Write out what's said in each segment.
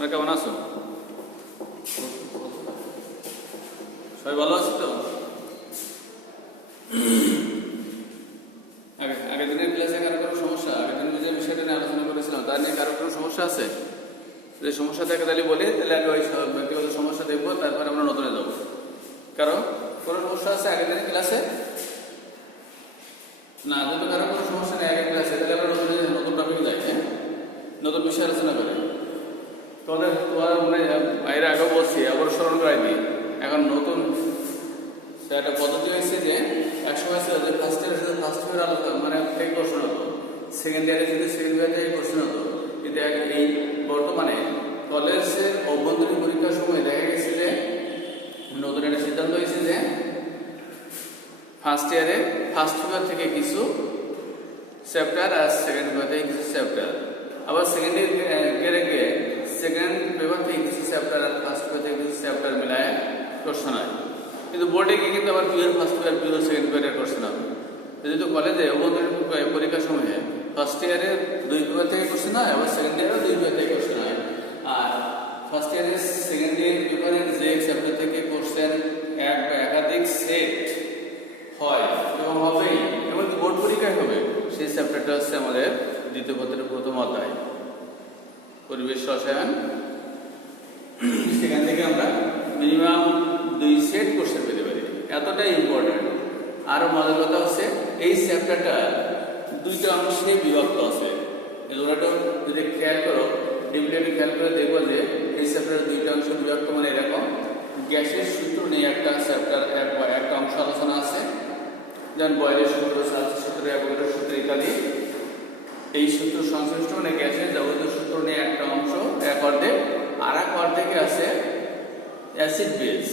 তোমরা কেমন আছো? সবাই ভালো আছো তো? আগের দিনের ক্লাসে কারো কোনো সমস্যা, আগের দিন যে বিষয়টা নিয়ে আলোচনা করেছিলাম তার নিয়ে কারো কোনো সমস্যা আছে? যদি সমস্যা থাকে তাহলে বলি, তাহলে আগে ওই ব্যক্তিগত সমস্যা দেখবো, তারপর আমরা নতুনে যাবো। কারো কোনো সমস্যা আছে আগের দিনের ক্লাসে? না, যদি কারো কোনো সমস্যা নেই আগের ক্লাসে, তাহলে আমরা নতুন টপিকে যাই, নতুন বিষয় আলোচনা করি। তোমাদের বাইরে আগেও বলছি, আবার স্মরণ করাই দিই। এখন নতুন একটা পদ্ধতি হয়েছে যে একসময় ছিল যে ফার্স্ট ইয়ার আলোচনা মানে থেকে কোশ্চেন হতো, সেকেন্ড ইয়ারে যদি সেকেন্ড ইয়ার থেকে কোশ্চেন হতো। কিন্তু এই বর্তমানে কলেজের অভ্যন্তরীণ পরীক্ষার সময় দেখা গেছে যে নতুন একটা সিদ্ধান্ত হয়েছে যে ফার্স্ট ইয়ারে ফার্স্ট পেপার থেকে কিছু চ্যাপ্টার আর সেকেন্ড পেপার থেকে কিছু চ্যাপ্টার, আবার সেকেন্ড ইয়ারে গিয়ে সেকেন্ড পেপার থেকে কিছু চ্যাপ্টার আর ফার্স্ট পেপার থেকে কিছু চ্যাপ্টার মিলায় কোশ্চেন হয়। কিন্তু বোর্ডে গিয়ে কিন্তু আবার pure first paper pure second পেপারের কোশ্চেন হবে। যেহেতু কলেজে অভ্যন্তরীণ পরীক্ষার সময় ফার্স্ট ইয়ারে 2 পেপার থেকে কোশ্চেন হয়, আবার সেকেন্ড ইয়ারে 2 পেপার থেকে কোশ্চেন হয়। আর ফার্স্ট ইয়ারে সেকেন্ড ইয়ার পেপারের যে চ্যাপ্টার থেকে কোশ্চেন এক বা একাধিক সেট হয় এবং হবেই, এমনকি বোর্ড পরীক্ষায় হবে, সেই চ্যাপ্টারটা হচ্ছে আমাদের দ্বিতীয় পত্রের প্রথম অধ্যায় পরিবেশ রসায়ন। সেখান থেকে আমরা মিনিমাম 2 সেট কোশ্চেন পেতে পারি, এতটাই ইম্পর্টেন্ট। আরো মজার কথা হচ্ছে এই চ্যাপ্টারটা 2টা অংশে বিভক্ত আছে। তোমরা যদি খেয়াল করো, ডিপলি খেয়াল করে দেখবো যে এই চ্যাপ্টারের 2টা অংশ বিভক্ত। মানে এরকম গ্যাসের সূত্র নিয়ে একটা চ্যাপ্টার একটা অংশ আলোচনা আছে, যেমন বয়েলের সূত্র, সালফার সূত্র, অ্যাভোগাড্রোর সূত্র ইত্যাদি। এই সূত্র সংশ্লিষ্ট মানে গ্যাসের যাবতীয় সূত্র নিয়ে একটা অংশ এক অর্ধেক, আর এক অর্ধেকে আছে অ্যাসিড বেস।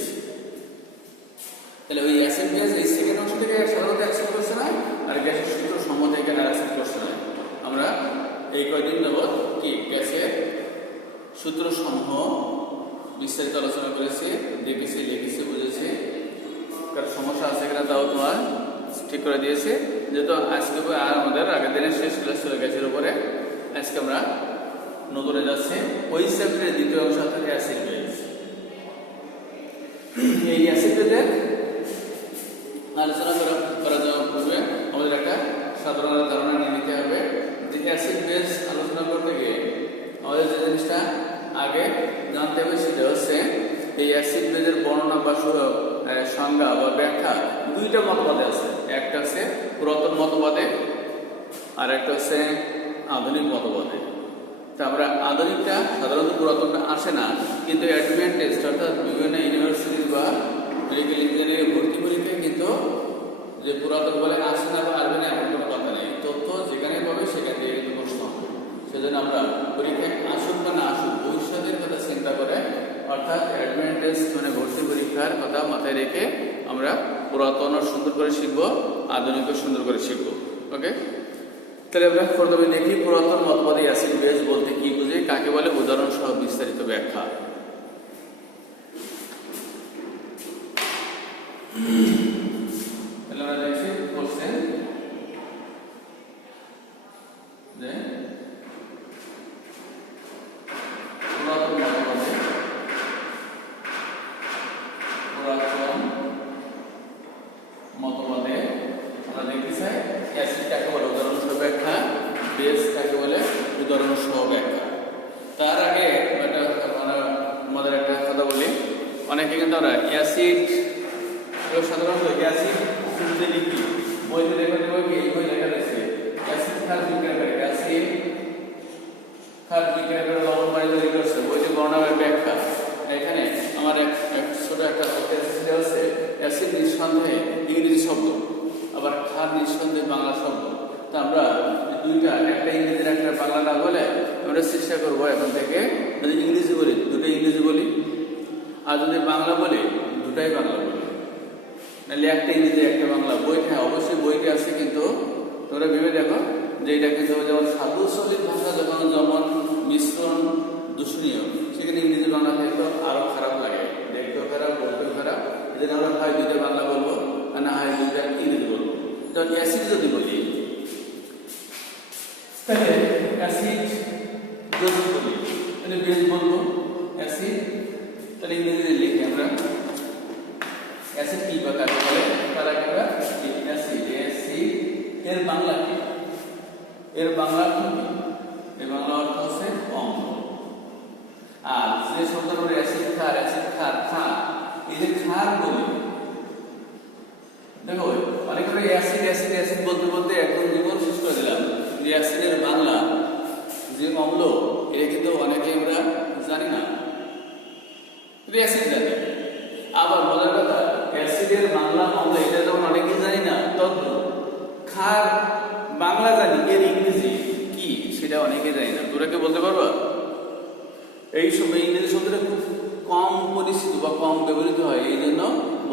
তাহলে ওই অ্যাসিড বেস এই সেকেন্ড অংশ থেকে সাধারণত অ্যাকসেপ্ট করছে না, আর গ্যাসের সূত্র সমূহ থেকে অ্যাকসেপ্ট করছে না। আমরা এই কয়দিন যাবৎ কি গ্যাসের সূত্র সমূহ বিস্তারিত আলোচনা করেছি, দেখেছি, লিখেছি, বুঝেছি। কারণ সমস্যা আছে কিনা তাও তোমার ঠিক করে দিয়েছে। যেহেতু আজকে আর আমাদের আগের দিনের শেষ ক্লাস ছিল গ্যাসের উপরে, আজকে আমরা নতুনে যাচ্ছি ওই চ্যাপ্টারের দ্বিতীয় অংশ থেকে অ্যাসিড বেস। এই অ্যাসিড বেসের আলোচনা করা যাওয়ার পূর্বে আমাদের একটা সাধারণ ধারণা নিয়ে নিতে হবে যে অ্যাসিড বেস আলোচনা করতে গিয়ে আমাদের যে জিনিসটা আগে জানতে হবে সেটা হচ্ছে এই অ্যাসিড বেসের বর্ণনা বা সংজ্ঞা বা ব্যাখ্যা 2টা মতবাদে আছে। একটা হচ্ছে পুরাতন মতবাদে, আর একটা হচ্ছে আধুনিক মতবাদে। তা আমরা আধুনিকটা সাধারণত পুরাতনটা আসে না, কিন্তু অ্যাডভান্টেজ অর্থাৎ বিভিন্ন ইউনিভার্সিটি বা মেডিকেল ইঞ্জিনিয়ারিং ভর্তি পরীক্ষায় কিন্তু যে পুরাতন বলে আসে না বা আসবে না এমন কোনো কথা নেই। তথ্য যেখানে পাবে সেখান থেকে কিন্তু প্রশ্ন হবে। সেজন্য আমরা পরীক্ষায় আসুক বা না আসুক ভবিষ্যতের কথা চিন্তা করে, অর্থাৎ অ্যাডভান্টেজ মানে ভর্তি পরীক্ষার কথা মাথায় রেখে আমরা পুরাতন সুন্দর করে শিখবো, আধুনিকও সুন্দর করে শিখবো। ওকে, তাহলে আমরা প্রথমে দেখি পুরাতন মতবাদে অ্যাসিড বেস বলতে কি বুঝে, কাকে বলে, উদাহরণ সহ বিস্তারিত ব্যাখ্যা। তাহলে আমরা দেখছি কোশ্চেন যে পুরাতন মতবাদে আমরা দেখতে চাই অ্যাসিড কাকে বলে, উদাহরণ সহ ব্যাখ্যা, বেস কাকে বলে, উদাহরণ সহ ব্যাখ্যা। তার আগে আমাদের একটা কথা বলি, অনেকে কিন্তু আমরা অ্যাসিড সাধারণত অ্যাসিড শুনতে লিখি, বইতে লেখা দেবো কি এই বই লেখা রয়েছে অ্যাসিড ক্ষার বিক্রিয়া, অ্যাসিড ক্ষার বিক্রিয়া করে লবণ পানি তৈরি করছে, বইতে বর্ণনার ব্যাখ্যা। এখানে আমার ছোট একটা আছে অ্যাসিড নিঃসন্দেহে ইংরেজি শব্দ, আবার ক্ষার নিঃসন্দেহে বাংলা শব্দ। তা আমরা 2টা, একটা ইংরেজির একটা বাংলা না বলে আমরা চেষ্টা করবো এখন থেকে যদি ইংরেজি বলি 2টা ইংরেজি বলি, আর যদি বাংলা বলি 2টাই বাংলা বলি, নাহলে একটা ইংরেজি একটা বাংলা। বই হ্যাঁ অবশ্যই বইতে আছে, কিন্তু তোমরা ভেবে দেখো যে এটা কিন্তু যেমন সাধুচলিত ভাষা যেমন মিশ্রণ দূষণীয়, সেখানে ইংরেজি বাংলা কিন্তু আরো খারাপ লাগে, দেখতেও খারাপ, বলতেও খারাপ। এদের আমরা হয় 2টা বাংলা বলবো, আর না হয় 2টা ইংরেজি বলবো। তো অ্যাসিড যদি বলি তাহলে অ্যাসিড যদি বলি তাহলে বেস বলবো অ্যাসিড। তাহলে ইংরেজিতে লিখি আমরা অ্যাসিড কি বা কাকে বলে, তার আগে আমরা অ্যাসিড, অ্যাসিড এর বাংলা কি, এর বাংলা অর্থ কি, এর বাংলা অর্থ হচ্ছে অম্ল। আর যে শব্দটা বলে অ্যাসিড ক্ষার, অ্যাসিড ক্ষার, ক্ষার, এই যে ক্ষার বলি, দেখো অনেক করে অ্যাসিড অ্যাসিড অ্যাসিড বলতে বলতে একদম জীবন শেষ করে দিলাম। যে অ্যাসিডের বাংলা যে অম্ল, এটা কিন্তু অনেকে আমরা জানি না, অ্যাসিড জানি। আবার মজার কথা, অ্যাসিডের বাংলা অম্ল এটা যখন অনেকেই জানি না, তখন ক্ষার বাংলা জানি, এর ইংরেজি কি সেটা অনেকে জানি না। তোরা কি বলতে পারবা? এই সময় ইংরেজি শব্দটা খুব কম পরিচিত বা কম ব্যবহৃত হয়, এই জন্য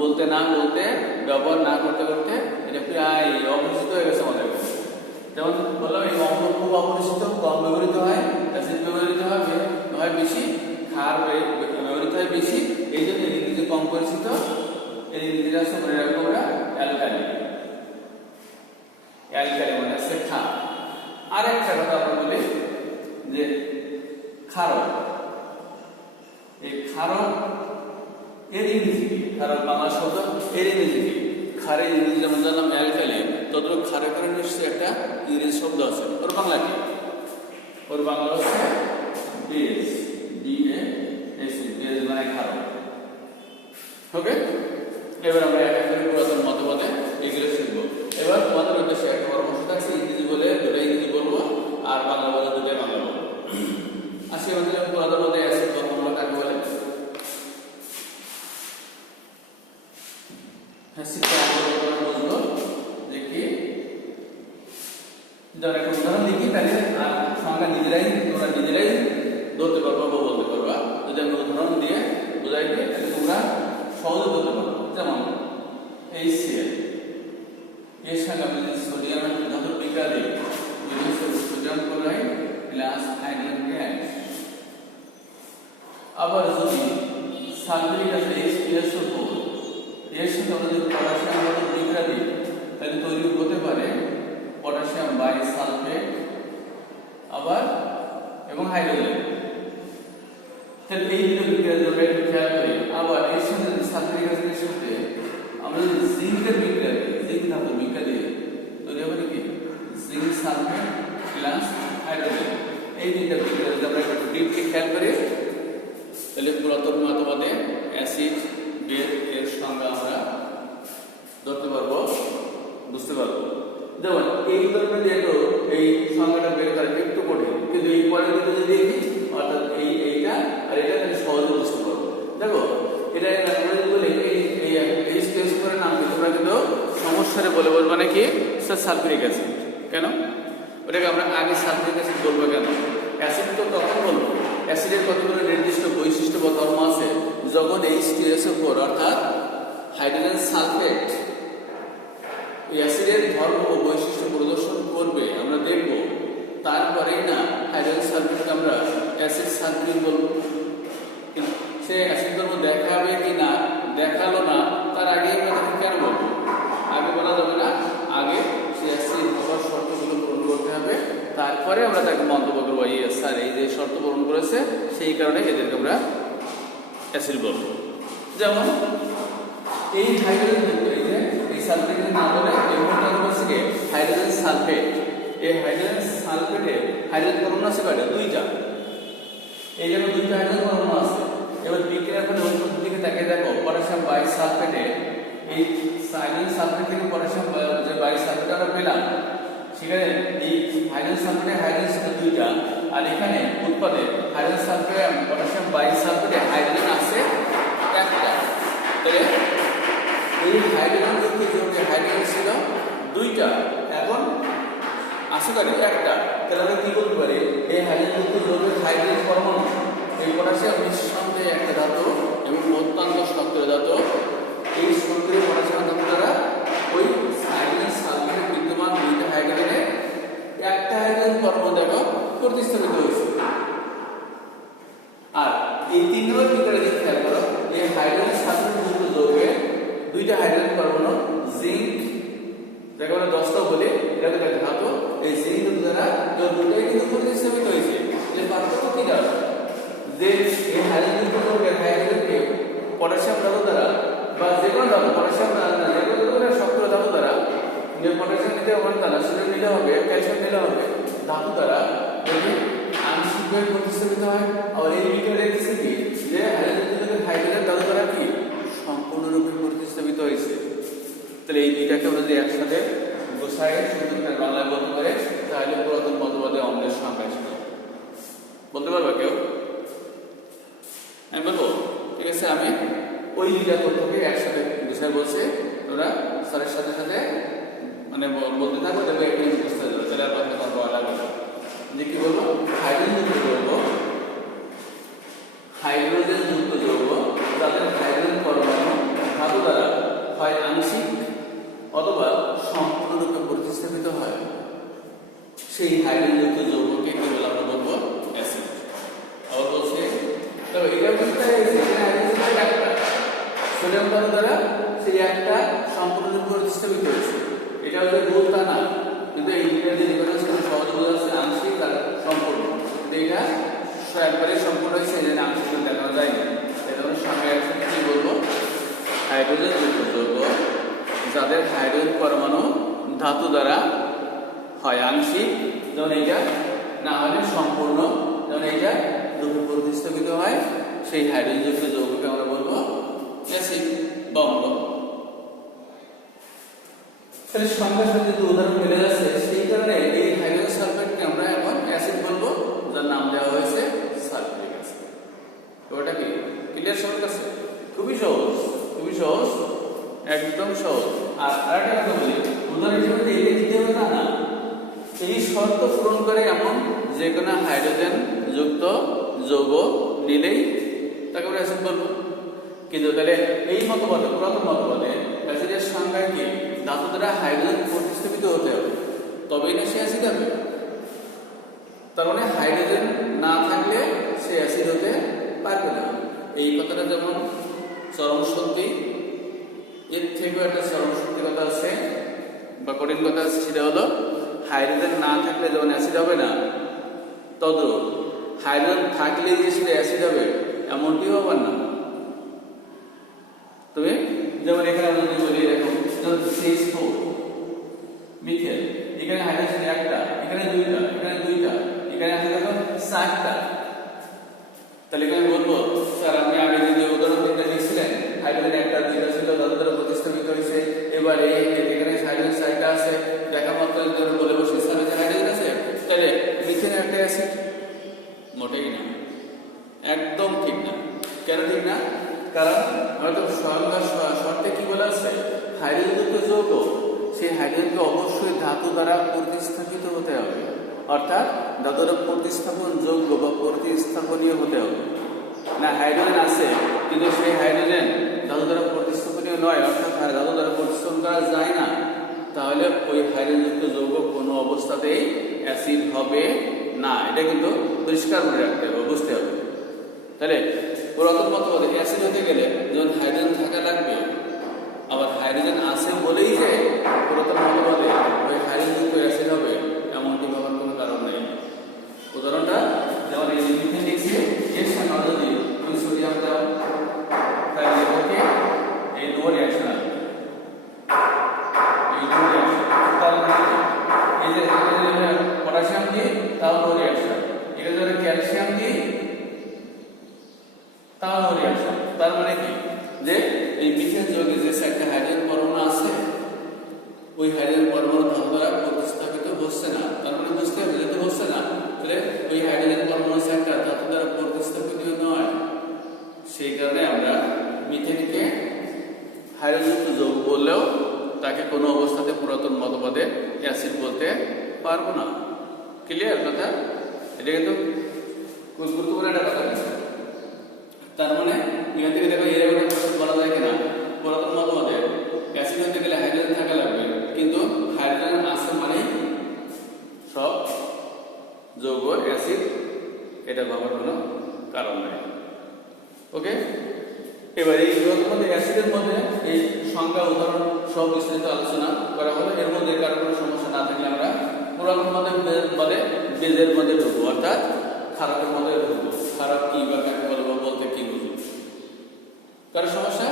বলতে না বলতে, ব্যবহার না করতে করতে এটা প্রায় অপরিচিত হয়ে গেছে আমাদের কাছে। যেমন বললাম এই অম্ল খুব অপরিচিত, কম ব্যবহৃত হয়, অ্যাসিড ব্যবহৃত হয় বেশি, ক্ষার ব্যবহৃত হয় বেশি, এই জন্য ইংরেজি কম পরিচিত। এই ইংরেজিটা আছে মনে রাখবো আমরা অ্যালকালি, অ্যালকালি মানে হচ্ছে ক্ষার। আর একটা কথা আমরা বলি যে ক্ষারক, এই ক্ষারক এর ইংরেজি কি, ক্ষারক বাংলা শব্দ এর ইংরেজি কি, ক্ষারের ইংরেজি যেমন জানলাম অ্যালকালি, তদ্রুপ ক্ষারকের নিশ্চয়ই একটা ইংরেজি শব্দ আছে, ওর বাংলা কি, ওর বাংলা হচ্ছে বেস, BAS, বেস মানে ক্ষারক। ওকে, এবার আমরা এক এক করে পুরাতন মতবাদে এগুলো শিখবো। এবার তোমাদের উদ্দেশ্যে একটা পরামর্শ থাকছে, ইংরেজি বলে দুটো ইংরেজি বলবো আর বাংলা বলে দুটোই বাংলা বলবো। আসি আমাদের পুরাতন মতে অ্যাসিড বা অম্ল কাকে বলে। অ্যাসিড বা অম্ল বুঝবো যে কি, ধর একটা উদাহরণ দেখি, তাহলে আর সংজ্ঞা তোমরা নিজেরাই ধরতে পারবা বা বলতে পারবা। যদি আমি উদাহরণ দিয়ে বোঝাই দিই তাহলে তোমরা সহজে বলতে পারবা। যেমন HCl, এর সঙ্গে আমি যদি সোডিয়াম ধাতুর বিক্রিয়া দিই, sodium chloride plus hydrogen gas. আবার যদি সালফিউরিক অ্যাসিড HPSO4, এর সাথে আমরা যদি পটাশিয়াম ধাতুর বিক্রিয়া দিই, তাহলে তৈরি হতে পারে পটাশিয়াম বাইসালফেট আবার এবং হাইড্রোজেন। তাহলে এই দুটো বিক্রিয়ার জন্য একটু খেয়াল করি। আবার এর সাথে সালফিউরিক অ্যাসিডের সাথে আমরা যদি জিঙ্কের বিক্রিয়া দিই, জিঙ্ক ধাতুর বিক্রিয়া দিই, তৈরি হবে কি জিঙ্ক সালফেট প্লাস হাইড্রোজেন। এই দুইটা বিক্রিয়া যদি আমরা একটু ডিপলি খেয়াল করি, তাহলে পুরাতন মতবাদে অ্যাসিড বেস এর সংজ্ঞা আমরা ধরতে পারবো, বুঝতে পারবো। যেমন এই উদাহরণে দেখো এই সংজ্ঞাটা বের করা একটু কঠিন, কিন্তু এই পরের দিকে যদি দেখি, অর্থাৎ এইটা আর এটা তাহলে সহজে বুঝতে পারবো। দেখো এটা আমরা যদি বলি এই স্টেজ করে নাম কি, তোমরা কিন্তু সমস্যারে বলে বলবো নাকি সালফিউরিক অ্যাসিড। কেন ওটাকে আমরা আগে সালফিউরিক অ্যাসিড বলবো কেন? অ্যাসিড তো তখন বলবো, অ্যাসিডের কতগুলো নির্দিষ্ট বৈশিষ্ট্য বা ধর্ম আছে, যখন H2SO4 অর্থাৎ হাইড্রোজেন সালফেট অ্যাসিডের ধর্ম ও বৈশিষ্ট্য প্রদর্শন করবে, আমরা দেখব, তারপরেই না হাইড্রোজেন সালফেটকে আমরা অ্যাসিড সালফিউরিক বলবো। সে অ্যাসিড ধর্ম দেখাবে কি না, দেখালো না, তার আগে আমরা তাকে কেন বলবো? আগে বলা যাবে না, আগে সে অ্যাসিড হওয়ার শর্তগুলো পূরণ করতে হবে, তারপরে আমরা তাকে মন্তব্য করবো স্যার এই যে শর্ত পূরণ করেছে, সেই কারণে এদেরকে আমরা অ্যাসিড বলবো। যেমন এই হাইড্রোজেন এই সালফেটের নাম বলে হাইড্রোজেন সালফেট। এই হাইড্রোজেন সালফেটে হাইড্রোজেন পরমাণু আছে কয়টা? দুইটা। এই জন্য দুইটা হাইড্রোজেন পরমাণু আছে। এবার বিক্রিয়ার ফলে অন্য দিকে তাকিয়ে দেখো, পটাশিয়াম বাইসালফেটে এই হাইড্রোজেন সালফেট থেকে পটাশিয়াম যে বাইসালফেট আমরা পেলাম, সেখানে এই হাইড্রোজেন সালফেটে হাইড্রোজেন সাথে দুইটা, আর এখানে উৎপাদে হাইড্রোজেন সালফেট পটাশিয়াম বাইসালফেটে হাইড্রোজেন আছে একটা। তাহলে এই হাইড্রোজেন যুক্ত হাইড্রোজেন ছিল দুইটা, এখন আছে একটা। তাহলে আমরা কি বলতে পারি, এই হাইড্রোজেন যুক্ত যৌগের হাইড্রোজেন পরমাণু এই পটাশিয়াম নিঃসন্দেহে একটা ধাতু এবং অত্যন্ত সক্রিয় ধাতু। এই সক্রিয় পটাশিয়াম ধাতু দ্বারা ওই হাইড্রোজেন সালফেট বিদ্যমান দুইটা হাইড্রোজেনে একটা হাইড্রোজেন পরমাণু দেখো প্রতিস্থাপিত হয়েছে। আর এই 3 নম্বর বিক্রিয়া যদি খেয়াল করো, এই হাইড্রোজেন সালফেট যুক্ত যৌগে দুইটা হাইড্রোজেন পরমাণু জিঙ্ক, যাকে আমরা 10টা বলি, এটাকে একটা ধাতু, এই জিঙ্ক দ্বারা দুটোই কিন্তু প্রতিস্থাপিত হয়েছে। এর পার্থক্য কি জানো? যে এই হাইড্রোজেন যৌগের হাইড্রোজেনকে পটাশিয়াম ধাতু দ্বারা বা যে কোনো ধাতু পটাশিয়াম না যে কোনো ধরনের সক্রিয় ধাতু দ্বারা যে পটাশিয়াম নিতে হবে না সোডিয়াম নিতে হবে ক্যালসিয়াম নিতে হবে ধাতু দ্বারা যদি আংশিকভাবে প্রতিস্থাপিত হয় আর এই বিক্রিয়া দেখতেছে কি যে হাইড্রোজেন ধাতু দ্বারা কি সম্পূর্ণরূপে প্রতিস্থাপিত হয়েছে। তাহলে এই দুইটাকে আমরা যদি একসাথে গোছায় সুন্দর করে বাংলায় বলতে পারে তাহলে পুরাতন মতবাদে অম্লের সংজ্ঞা ছিল। বলতে পারবা কেউ? আমি বলবো ঠিক আছে। আমি ওই দুইটা তথ্যকে একসাথে গোছায় বলছি, তোমরা স্যারের সাথে সাথে মানে বলতে থাকো তবে একটু বুঝতে যাবে তাহলে আর কথা কথা বলা লাগবে যে কি বলবো হাইড্রোজেন যুক্ত যৌগ হাইড্রোজেন যুক্ত যৌগ যাদের হাইড্রোজেন পরমাণু ধাতু দ্বারা হয় আংশিক অথবা সম্পূর্ণরূপে প্রতিস্থাপিত হয় সেই হাইড্রোজেন যুক্ত যৌগকে কি বলে আমরা বলবো অ্যাসিড। আবার বলছে তবে এটা বুঝতে হবে হাইড্রোজেন একটা সোডিয়াম ধাতু দ্বারা সেই একটা সম্পূর্ণরূপে প্রতিস্থাপিত হয়েছে। এটা হচ্ছে ভুল তা না, কিন্তু এই যে ডিফারেন্স সহজ বোঝা যাচ্ছে আংশিক আর সম্পূর্ণ, কিন্তু এটা একবারে সম্পূর্ণ হয়েছে এই জন্য আংশিক দেখানো যায় না। এই ধরনের সঙ্গে একসাথে কি বলবো হাইড্রোজেন যুক্ত যৌগ যাদের হাইড্রোজেন পরমাণু ধাতু দ্বারা হয় আংশিক যেমন এইটা না হলে সম্পূর্ণ যেমন এইটা রূপে প্রতিস্থাপিত হয় সেই হাইড্রোজেন যুক্ত যৌগকে আমরা বলবো অ্যাসিড বা অম্ল। তাহলে সংখ্যার সাথে যে উদাহরণ মিলে যাচ্ছে সেই কারণে এই হাইড্রোজেন সালফেটকে আমরা এখন অ্যাসিড বলবো যার নাম দেওয়া হয়েছে সালফিউরিক অ্যাসিড। ওটা কি ক্লিয়ার সবার কাছে? খুবই সহজ, খুবই সহজ, একদম সহজ। আর আরেকটা কথা বলি উদাহরণ হিসেবে এটা দিতে হবে তা না, এই শর্ত পূরণ করে এমন যে কোনো হাইড্রোজেন যুক্ত যৌগ নিলেই তাকে আমরা অ্যাসিড বলবো। কিন্তু তাহলে এই মতবাদে পুরাতন মতবাদে অ্যাসিডের সংজ্ঞায় কি ধাতু দ্বারা হাইড্রোজেন প্রতিস্থাপিত হতে হবে তবেই না সে অ্যাসিড হবে। তার মানে হাইড্রোজেন না থাকলে সে অ্যাসিড হতে পারবে না। এই কথাটা যেমন চরম সত্যি, এর থেকেও একটা চরম সত্যি কথা আছে বা কঠিন কথা আছে, সেটা হলো হাইড্রোজেন না থাকলে যেমন অ্যাসিড হবে না তদ্রূপ হাইড্রোজেন থাকলে যে সেটা অ্যাসিড হবে এমনটিও হবার না। তবে যেমন এখানে আমরা যদি বলি এরকম CH4 মিথেন, এখানে হাইড্রোজেন একটা, এখানে দুইটা, এখানে দুইটা, এখানে আছে দেখো চারটা। তাহলে এখানে বলবো স্যার আপনি আগে যে উদাহরণ তিনটা দিয়েছিলেন হাইড্রোজেন একটা দুইটা ছিল ধাতু দ্বারা প্রতিস্থাপিত হয়েছে, এবার এখানে হাইড্রোজেন চারটা আছে দেখা মাত্র বলে বসে স্যার যে হাইড্রোজেন আছে তাহলে মিথেন একটা অ্যাসিড? মোটেই না, একদম ঠিক না। কেন ঠিক না? কারণ হয়তো শর্তে কি বলা আছে হাইড্রোজেন যুক্ত যৌগ সেই হাইড্রোজেনকে অবশ্যই ধাতু দ্বারা প্রতিস্থাপিত হতে হবে, অর্থাৎ ধাতু দ্বারা প্রতিস্থাপন যোগ্য বা প্রতিস্থাপনীয় হতে হবে। না হাইড্রোজেন আছে কিন্তু সেই হাইড্রোজেন ধাতু দ্বারা প্রতিস্থাপনীয় নয়, অর্থাৎ ধাতু দ্বারা প্রতিস্থাপন করা যায় না, তাহলে ওই হাইড্রোজেন যুক্ত যৌগ কোনো অবস্থাতেই অ্যাসিড হবে না। এটা কিন্তু পরিষ্কার মনে রাখতে হবে, বুঝতে হবে। তাহলে পুরাতন মতবাদে অ্যাসিড হতে গেলে যেমন হাইড্রোজেন থাকা লাগবে, আবার হাইড্রোজেন আছে বলেই যে পুরাতন মতবাদে ওই হাইড্রোজেন যুক্ত অ্যাসিড হবে এমনটি ভাবার কোনো কারণ নেই। উদাহরণটা যেমন এই মিথেন লিখছি, এর সাথে যদি তুমি সোডিয়াম দাও তাহলে ওকে এই নো রিঅ্যাকশন হবে, এই নো রিঅ্যাকশন। তার মানে এই যে পটাশিয়াম দিয়ে তাও নো রিঅ্যাকশন, এটা যদি ক্যালসিয়াম দিয়ে তাও নো রিঅ্যাকশন। তার মানে কি যে এই মিথেন যৌগে যে একটা হাইড্রোজেন পরমাণু আছে ওই হাইড্রোজেন পরমাণু ধাতু দ্বারা প্রতিস্থাপিত হচ্ছে না। তার মানে বুঝতে হবে যদি হচ্ছে না তাহলে ওই হাইড্রোজেন পরমাণু একটা ধাতু দ্বারা প্রতিস্থাপিত নয়। সেই কারণে আমরা মিথেনকে হাইড্রোজেন যৌগ বললেও তাকে কোনো অবস্থাতে পুরাতন মতবাদে অ্যাসিড বলতে পারবো না। ক্লিয়ার কথা? এটা কিন্তু খুব গুরুত্বপূর্ণ একটা কথা। তার মানে এখান থেকে দেখো এরকম বলা যায় কিনা পুরাতন মতবাদে অ্যাসিড হতে গেলে হাইড্রোজেন থাকা লাগবে, কিন্তু হাইড্রোজেন আছে মানে সব যৌগ অ্যাসিড, এটা ভাবার কোনো কারণ নেই। ওকে, এবার এই পুরাতন মধ্যে অ্যাসিডের মধ্যে এই সংজ্ঞা উদাহরণ সব বিস্তারিত আলোচনা করা হলো। এর মধ্যে কারো কোনো সমস্যা না থাকলে আমরা পুরাতন মধ্যে বেজের মধ্যে ঢুকবো, অর্থাৎ খারাপের মধ্যে ঢুকবো। খারাপ কি বা কারো সমস্যা?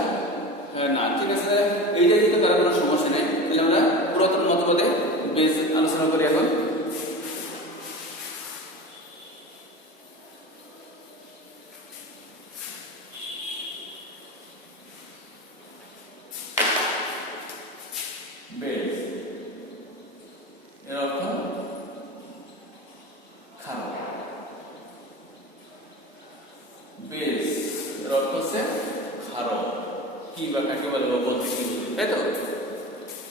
হ্যাঁ না, ঠিক আছে, এইটা কিন্তু কারো কোনো সমস্যা নেই। তাহলে আমরা পুরাতন মতবাদে বেস আলোচনা করি এখন। বেস এর অর্থ ক্ষারক। বেস এর অর্থ হচ্ছে ক্ষারক। কি বা কাকে বলে বা বলতে কি বুঝি, তাই তো?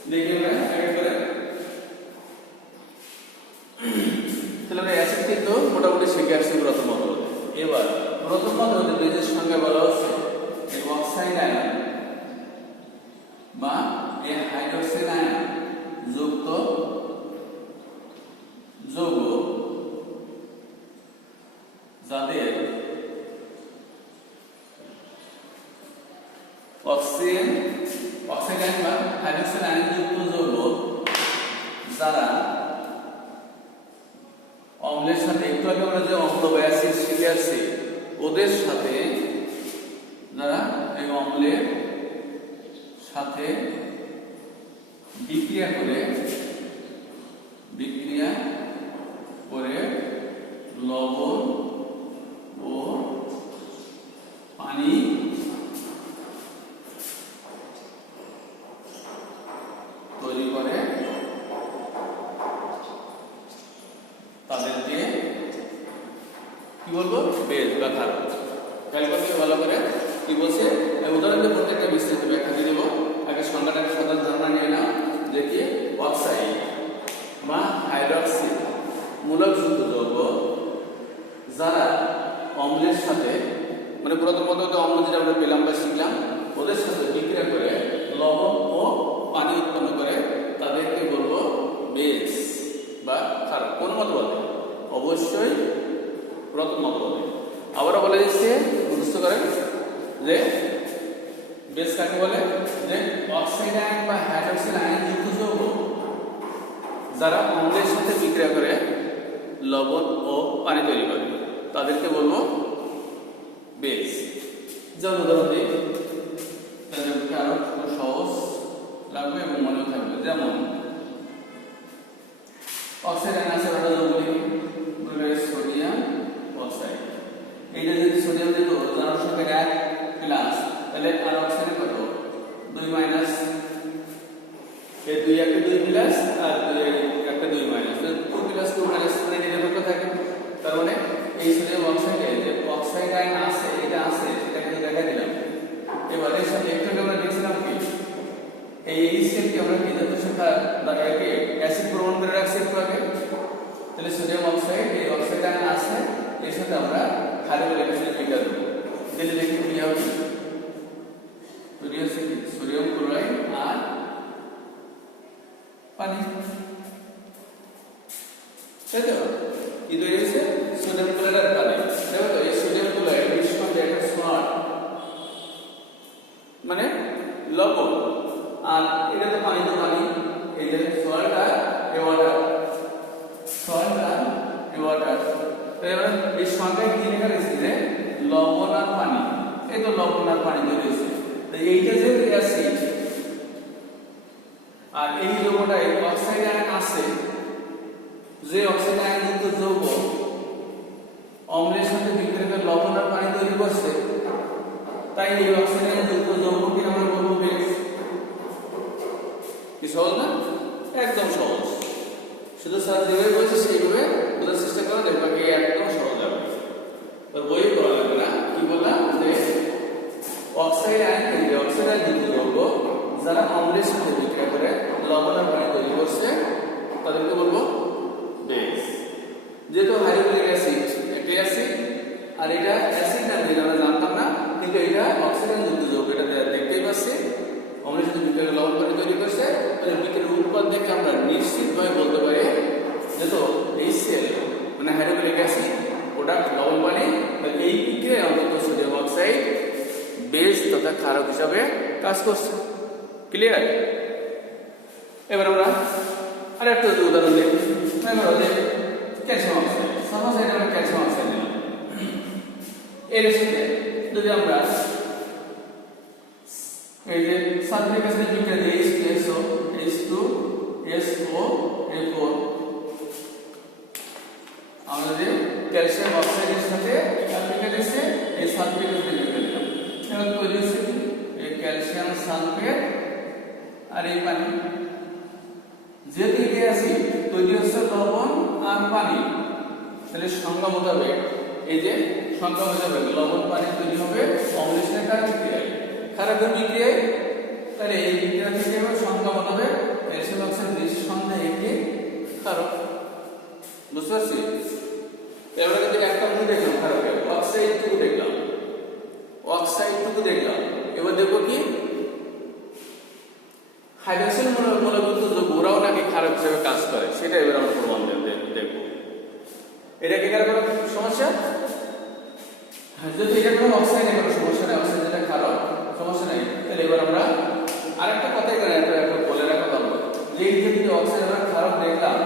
দেখি আমরা আগে করে। তাহলে আমরা অ্যাসিড কিন্তু মোটামুটি শিখে আসছি প্রথম মতবাদে। এবার প্রথম মতবাদে বেসের সংজ্ঞা বলা হচ্ছে অক্সাইড আয়ন বা হাইড্রোক্সাইড আয়ন যুক্ত যৌগ যাদের অক্সাইড আয়ন বা হাইড্রোক্সাইড আয়ন যুক্ত যৌগ যারা অম্লের সাথে, একটু আগে আমরা যে অম্ল বা অ্যাসিড শিখে আসছি, ওদের সাথে যারা এই অম্লের সাথে বিক্রিয়া করে লবণ ও পানি তৈরি করে, তাদেরকে কি বলবো? বেস বা ক্ষারক। খেয়াল করতে ভালো করে কি বলছে, উদাহরণ প্রত্যেকটা বিস্তারিত ব্যাখ্যা দিয়ে দেবো। আগে সংজ্ঞাটাকে সাধারণ ধারণা নিয়ে নাও যে কি অক্সাইড বা হাইড্রক্সিড মূলক যুক্ত যৌগ যারা অম্লের সাথে, মানে পুরাতন পদ্ধতিতে অম্ল যেটা আমরা পেলাম বা শিখলাম, ওদের সাথে বিক্রিয়া করে লবণ ও পানি উৎপন্ন করে, তাদেরকে বলবো বেস বা ক্ষারক। কোন মতবাদে? অবশ্যই পুরাতন মতবাদে। আবারও বলে দিচ্ছে, মুখস্থ করেন যে বেস কাকে বলে? যে অক্সাইড আয়ন বা হাইড্রোক্সাইড আয়ন যুক্ত যৌগ যারা অম্লের সাথে বিক্রিয়া করে লবণ ও পানি তৈরি করে, তাদেরকে বলবো বেস। যেমন উদাহরণ দিই, তাদেরকে আরো সহজ লাগবে এবং মনে থাকবে। যেমন অক্সাইড আয়ন আছে, সোডিয়াম অক্সাইড। এইটা যদি সোডিয়াম দিত জানার সঙ্গে 1 প্লাস, তাহলে আর অক্সাইড কত? 2 মাইনাস। এই 2 একটা 2 প্লাস আর 2 একটা 2 মাইনাস, 2 প্লাস 2 মাইনাস মানে নিরপেক্ষ থাকে। তার মানে এই সোডিয়াম অক্সাইডে যে অক্সাইড আয়ন আছে, এটা আছে, সেটা কিন্তু দেখা দিলাম। এবার এর সাথে একটু আমরা দেখছিলাম কি এই এইচকে আমরা কি জাতীয় শাখা দাঁড়াকে অ্যাসিড প্রমাণ করে রাখছি একটু আগে। তাহলে সোডিয়াম অক্সাইড, এই অক্সাইড আয়ন আছে, এর সাথে আমরা হাইড্রোক্লোরিক অ্যাসিড মিটা দেব, দিলে দেখি কি হবে। সোডিয়াম ক্লোরাইড আর পানি, তাই তো? কি তৈরি হয়েছে? সোডিয়াম ক্লোরাইড আর পানি। দেখো তো, এই সোডিয়াম ক্লোরাইড নিষ্কাশন একটা সল্ট মানে লবণ, আর এটা তো পানি, তো পানি, এই যে সল্ট আর ওয়াটার, সল্ট আর ওয়াটার। এবার এই সংখ্যায় কি লেখা রয়েছে? যে লবণ আর পানি। এই তো লবণ আর পানি তৈরি হয়েছে। তো এইটা যে অ্যাসিড আর এই যৌগটা অক্সাইড আয়ন আছে, যে অক্সাইড আয়ন যুক্ত যৌগ অম্লের সাথে বিক্রিয়া করে লবণ আর পানি তৈরি করছে, তাই এই অক্সাইড আয়ন যুক্ত যৌগকে আমরা বলবো বেস। কি সহজ না? একদম সহজ। শুধু স্যার যেভাবে বলছে সেইভাবে বোঝার চেষ্টা করো, দেখবা কি একদম সহজ হবে। বই করা লাগবে না। কি বললাম? যে অক্সাইড আয়ন, এই অক্সাইড আয়ন যুক্ত যৌগ যারা অম্লের সাথে বিক্রিয়া করে লবণ আর পানি তৈরি করছে, তাদেরকে বলবো বেস। যেহেতু হাইড্রোক্লোরিক অ্যাসিড একটা অ্যাসিড, আর এটা অ্যাসিড না, যেটা আমরা জানতাম না, কিন্তু এটা অক্সাইড আয়ন যুক্ত যৌগ, এটা দেখতেই পাচ্ছি অম্লের সাথে বিক্রিয়া করে লবণ পানি তৈরি করছে। তাহলে বিক্রিয়ার উৎপাদ দেখে আমরা নিশ্চিতভাবে বলতে পারি যেহেতু HCl মানে হাইড্রোক্লোরিক অ্যাসিড, ওটা লবণ পানি, এই বিক্রিয়ায় অন্তত সোডিয়াম অক্সাইড বেস তথা ক্ষারক হিসাবে কাজ করছে। ক্লিয়ার? এবার আমরা আরেকটা উদাহরণ দেখি। ক্যালসিয়াম অক্সাইড, সাপোজ এটা আমরা ক্যালসিয়াম অক্সাইড নিলাম, এর সাথে যদি আমরা এই যে সালফিউরিক অ্যাসিড বিক্রিয়া দিয়ে H2SO H2SO4 আমরা যে ক্যালসিয়াম অক্সাইডের সাথে বিক্রিয়া দিয়েছে এই সালফিউরিক অ্যাসিড বিক্রিয়া দিলাম এবার তৈরি হচ্ছে কি এই ক্যালসিয়াম সালফেট আর এই পানি যেহেতু এই অ্যাসিড তৈরি হচ্ছে লবণ আর পানি তাহলে সংজ্ঞা মোতাবেক এই যে সংখ্যা মোতাবেক লবণ পানি তৈরি হবে অম্লের সাথে কার বিক্রিয়ায় ক্ষারকের বিক্রিয়ায় তাহলে এই বিক্রিয়া থেকে হবে সংখ্যা মোতাবেক ক্যালসিয়াম অক্সাইড নিঃসন্দেহে একটি ক্ষারক বুঝতে পারছি এবার কিন্তু একটা মনে দেখলাম ক্ষারকের অক্সাইডটুকু দেখলাম এবার দেখবো কি হাইড্রোজেন মূলযুক্ত যৌগ ওরাও নাকি ক্ষারক হিসেবে কাজ করে সেটা এবার আমরা প্রমাণ দেখবো এটা কি কার কোনো সমস্যা যদি এটা কোনো অক্সাইডের কোনো সমস্যা নেই অক্সাইড যেটা ক্ষারক সমস্যা নেই তাহলে এবার আমরা আরেকটা কথা এখানে একটা বলে রাখা ভালো যে এই যে অক্সাইড আমরা ক্ষারক দেখলাম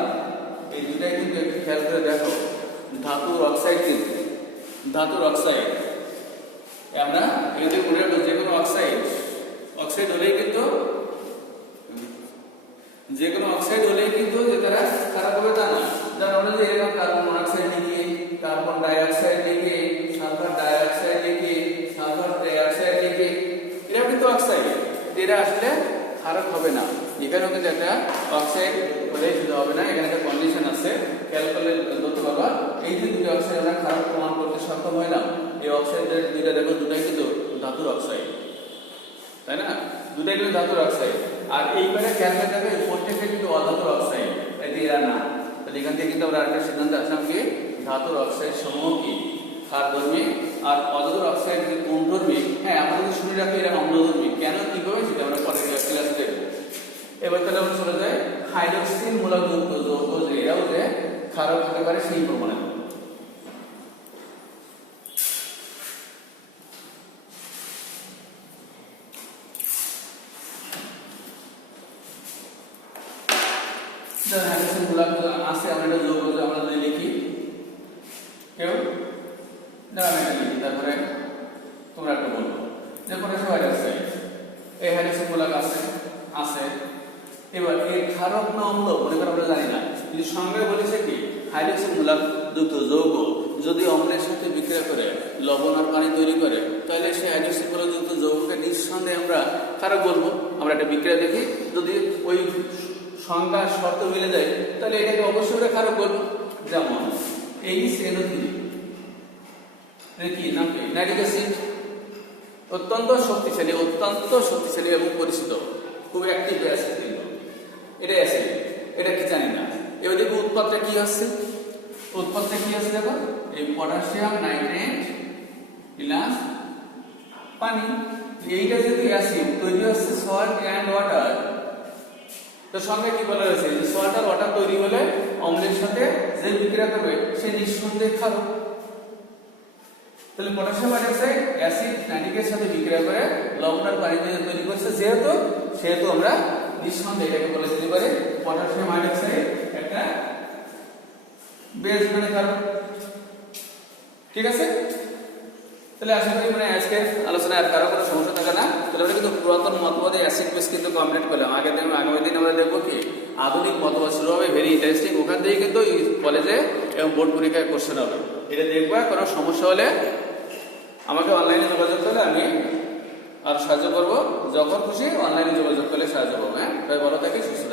এই দুটাই কিন্তু একটু খেয়াল করে দেখো ধাতুর অক্সাইড কিন্তু ধাতুর অক্সাইড আমরা এখানে বলে রাখবো যে কোনো অক্সাইড হলেই কিন্তু যে কোনো অক্সাইড হলেই কিন্তু যে তারা খারাপ হবে তা না যার আমরা যে এরকম কার্বন মনোক্সাইড লিখি কার্বন ডাইঅক্সাইড লিখি সালফার ডাইঅক্সাইড লিখি সালফার ডাইঅক্সাইড লিখি এরা কিন্তু অক্সাইড এরা আসলে খারাপ হবে না এখানেও কিন্তু একটা অক্সাইড হলেই শুধু হবে না এখানে একটা কন্ডিশন আছে খেয়াল করলে ধরতে পারবা এই যে দুটো অক্সাইড আমরা খারাপ প্রমাণ করতে সক্ষম হয় না এই অক্সাইডের দুইটা দেখো দুটাই কিন্তু ধাতুর অক্সাইড তাই না দুটাই কিন্তু ধাতুর অক্সাইড আর এইবারে খেয়াল করে দেখো প্রত্যেকটা কিন্তু অধাতুর অক্সাইড এটি এরা না তাহলে এখান থেকে কিন্তু আমরা একটা সিদ্ধান্ত আসলাম কি ধাতুর অক্সাইড সমূহ কি ক্ষারধর্মী আর অধাতুর অক্সাইড যে কোণধর্মী হ্যাঁ আমাদের শুনে রাখো এরা অম্লধর্মী কেন কিভাবে সেটা আমরা পরের ক্লাসে দেখবো এবার তাহলে আমরা চলে যাই হাইড্রোক্সিন মূলযুক্ত যৌগ যে এরাও যে ক্ষারক হতে পারে সেই প্রমাণে হাইড্রোক্সিন মূলক আছে আমরা এটা যৌগ আমরা যদি লিখি কেউ না আমি লিখি তারপরে তোমরা একটু বলবো যে পটাশিয়াম হাইড্রোক্সাইড এই হাইড্রোক্সিন মূলক আছে এবার এর ক্ষারক না অম্ল মনে করে আমরা জানি না কিন্তু সঙ্গে বলেছে কি হাইড্রোক্সিন মূলক যুক্ত যৌগ যদি অম্লের সাথে বিক্রিয়া করে লবণ আর পানি তৈরি করে তাহলে সেই হাইড্রোক্সিন মূলক যুক্ত যৌগকে নিঃসন্দেহে আমরা ক্ষারক বলবো আমরা একটা বিক্রিয়া দেখি যদি ওই সংজ্ঞা শর্ত মিলে যায় তাহলে এটাকে অবশ্যই আমরা ক্ষারক বলবো যেমন HNO3 কি নাম কি নাইট্রিক অ্যাসিড অত্যন্ত শক্তিশালী এবং পরিচিত খুব অ্যাক্টিভ অ্যাসিড কিন্তু এটা অ্যাসিড এটা কি জানি না এবার দেখো উৎপাদটা কি হচ্ছে দেখো এই পটাশিয়াম নাইট্রেট প্লাস পানি এইটা যেহেতু অ্যাসিড তৈরি হচ্ছে সল্ট অ্যান্ড ওয়াটার তো সঙ্গে কি বলা হয়েছে যে সল্ট আর ওয়াটার তৈরি হলে অম্লের সাথে যে বিক্রিয়া করবে সে নিঃসন্দেহে ক্ষারক তাহলে পটাশিয়াম হাইড্রোক্সাইড অ্যাসিড নাইট্রিকের সাথে বিক্রিয়া করে লবণ আর পানি দিয়ে তৈরি করছে সেহেতু আমরা নিঃসন্দেহে এটাকে বলে দিতে পারি পটাশিয়াম হাইড্রোক্সাইড একটা বেস মানে কার্বন ঠিক আছে তাহলে আশা করি মানে আজকে আলোচনায় আর কারো কোনো সমস্যা থাকে না তাহলে আমরা কিন্তু পুরাতন মতবাদে অ্যাসিড বেস কিন্তু কমপ্লিট করলাম আগামী দিন আমরা দেখবো কি আধুনিক মতবাদ শুরু হবে ভেরি ইন্টারেস্টিং ওখান থেকে কিন্তু কলেজে এবং বোর্ড পরীক্ষায় কোশ্চেন হবে এটা দেখবা কোনো সমস্যা হলে আমাকে অনলাইনে যোগাযোগ করলে আমি আর সাহায্য করবো যখন খুশি অনলাইনে যোগাযোগ করলে সাহায্য করবো হ্যাঁ ভালো থাকে সুস্থ